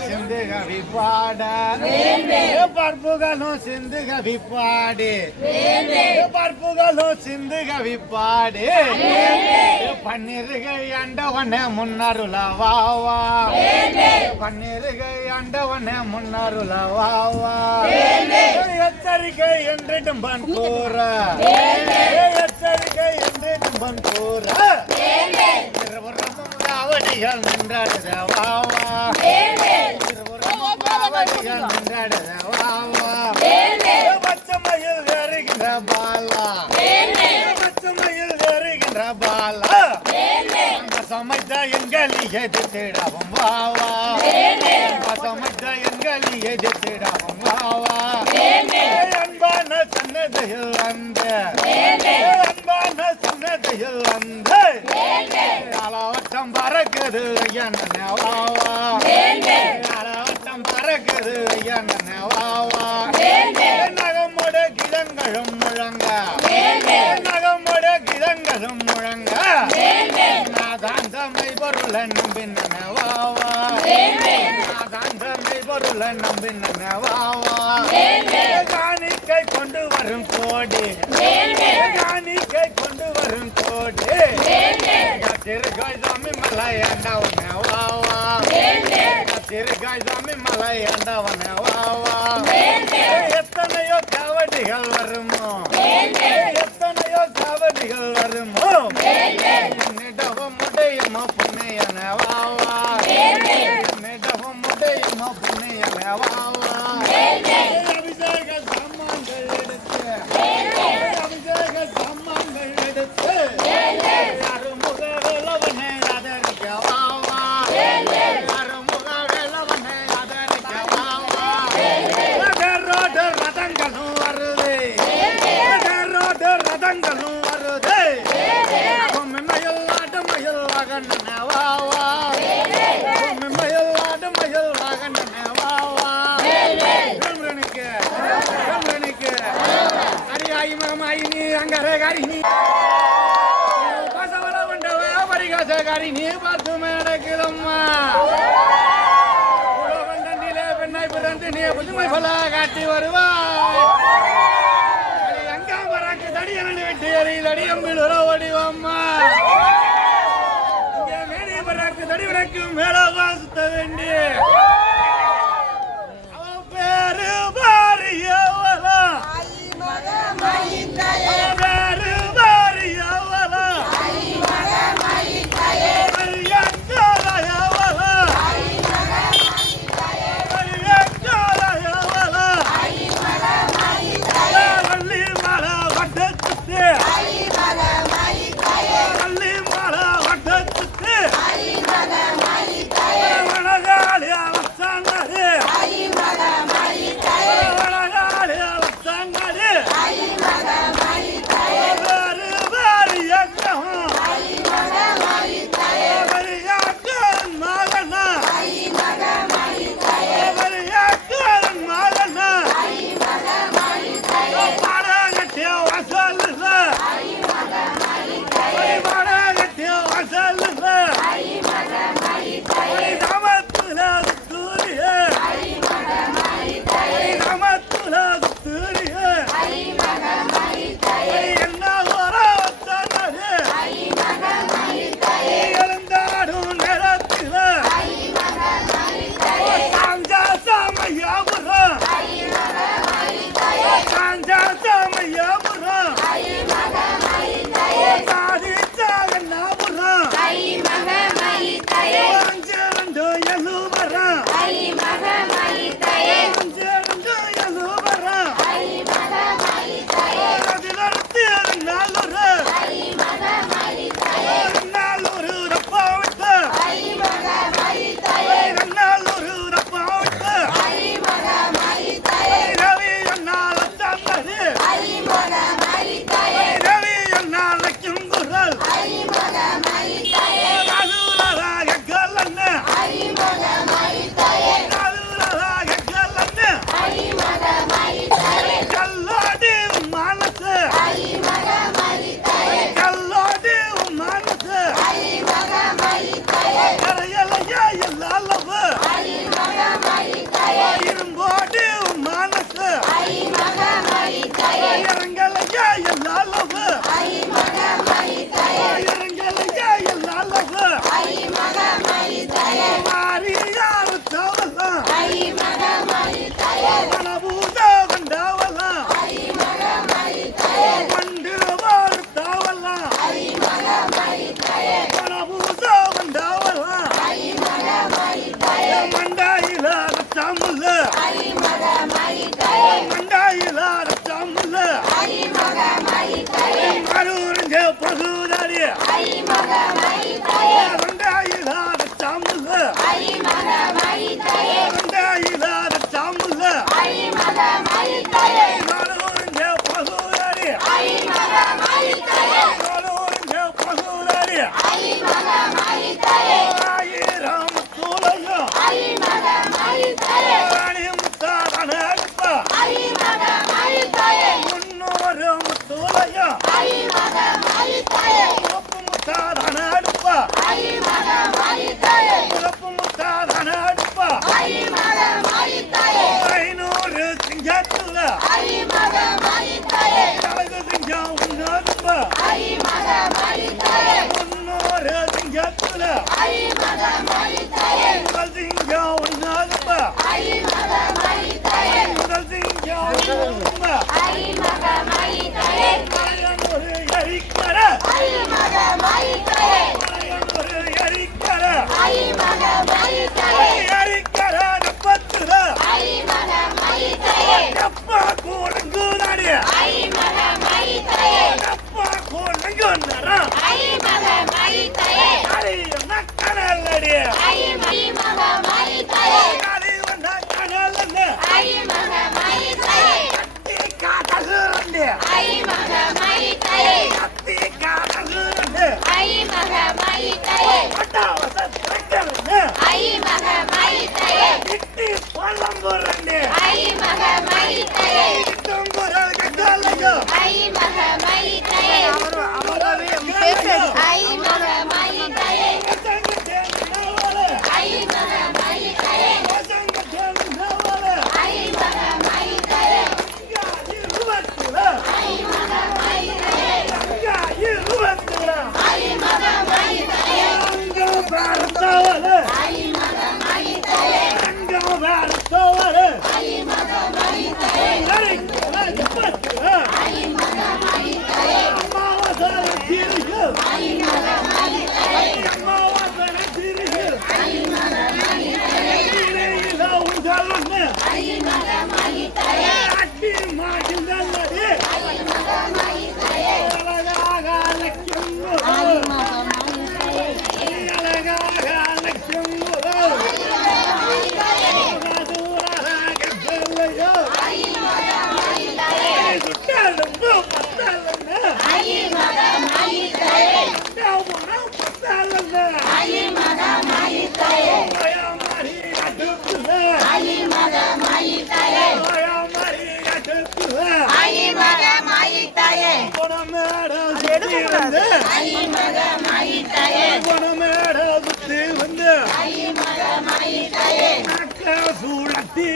சிந்து கவி பாட பற்புகளும் சிந்து கவி பாடு பற்புகளும் சிந்து கவி பாடு பன்னிருகை அண்டவன முன்னருள வாவா பன்னிருகை அண்டவன முன்னருள வாவா எச்சரிக்கை என்று டிம்பன் கூற எச்சரிக்கை என்று டிம்பன் கூற அவடிகள் நின்றாடுத வாவா அவடிகள் நின்றாடுத வாவா பச்சமையில் ஏறுகின்ற பாலா பச்சமையில் ஏறுகின்ற பாலா அந்த சமைத்த எங்களி எதிர்த்திடவும் வாவா சமைத்த எங்களி எதிர்த்திடவும் வாவா அன்பான சன்னதையில் வந்த அன்பான சன்னதையில் வந்த காலவட்டம் பறக்குது என்ன வாவா காலவட்டம் பறக்குது என்ன வாவா நகமுட கிழங்களும் முழங்க நகமுட கிழங்களும் முழங்க நாதான் தம்மை பொருள நம்பின வாவா நாதான் தம்மை பொருள நம்பின வாவா காணிக்கை கொண்டு வரும் கோடி காணிக்கை கொண்டு வரும் கோடி திருகாய் சாமி மலை ஆண்டவன வாவா திருகாய் சாமி மலை ஆண்டவன வாவா எத்தனையோ காவடிகள் வருமோ எத்தனையோ காவடிகள் வருமோ என்னிடவும் உடையமோ புண்ணியன வாவா என்னிடவும் உடையமோ புண்ணியன வாவா அபிஷேக சாமான்கள் எடுத்து அபிஷேக சாமான்கள் எடுத்து நீ பார்த்து மேடக்குதம்மா உலகண்டிலே பெண்ணை பிறந்து நீ புதுமை பல காட்டி வருவாய் எங்க மரக்கு தடியனு வெட்டி எறியில் அடியம்பில் வடிவம்மா இங்கே மேடி மரக்கு தடி வரைக்கும் மேல சுத்த வேண்டி அவன் பேரு பாரியவளா பேரு பாரியவளா மண்டாயில ரச்சாமுல்ல மண்டாயில ரச்சாமுல்ல மருஞ்ச பகுதாரி மண்டாயில ரச்சாமுல்ல மண்டாயில ரச்சாமுல்ல மருஞ்ச பகுதாரி மருஞ்ச பகுதாரி ஆயிரம் தூளையும் ராணி முத்தாதன அடுப்ப முன்னூறு தூளையும் உப்பு முத்தாதன அடுப்ப உப்பு முத்தாதன அடுப்ப 500 சிங்கத்துல கலகு சிங்கம் உன்னதுப்ப 300 சிங்கத்துல முதல் சிங்கம் உன்னதுப்ப முதல் சிங்கம் உன்னதுப்ப ஒரு எரிக்கர ஒரு எரிக்கர எரிக்கர நப்பத்துல நப்பா கூடங்குதாடி நப்பா கூடங்குந்தரா அடி நக்கனல்லடி அடி வந்த கனல்லன்னு கத்தி காதலுண்டு கத்தி காதலுண்டு பட்டாவச தக்கலுண்டு இட்டி பழம்புரண்டு இட்டுங்குரல் கட்டலையோ அவரவே சூழத்தி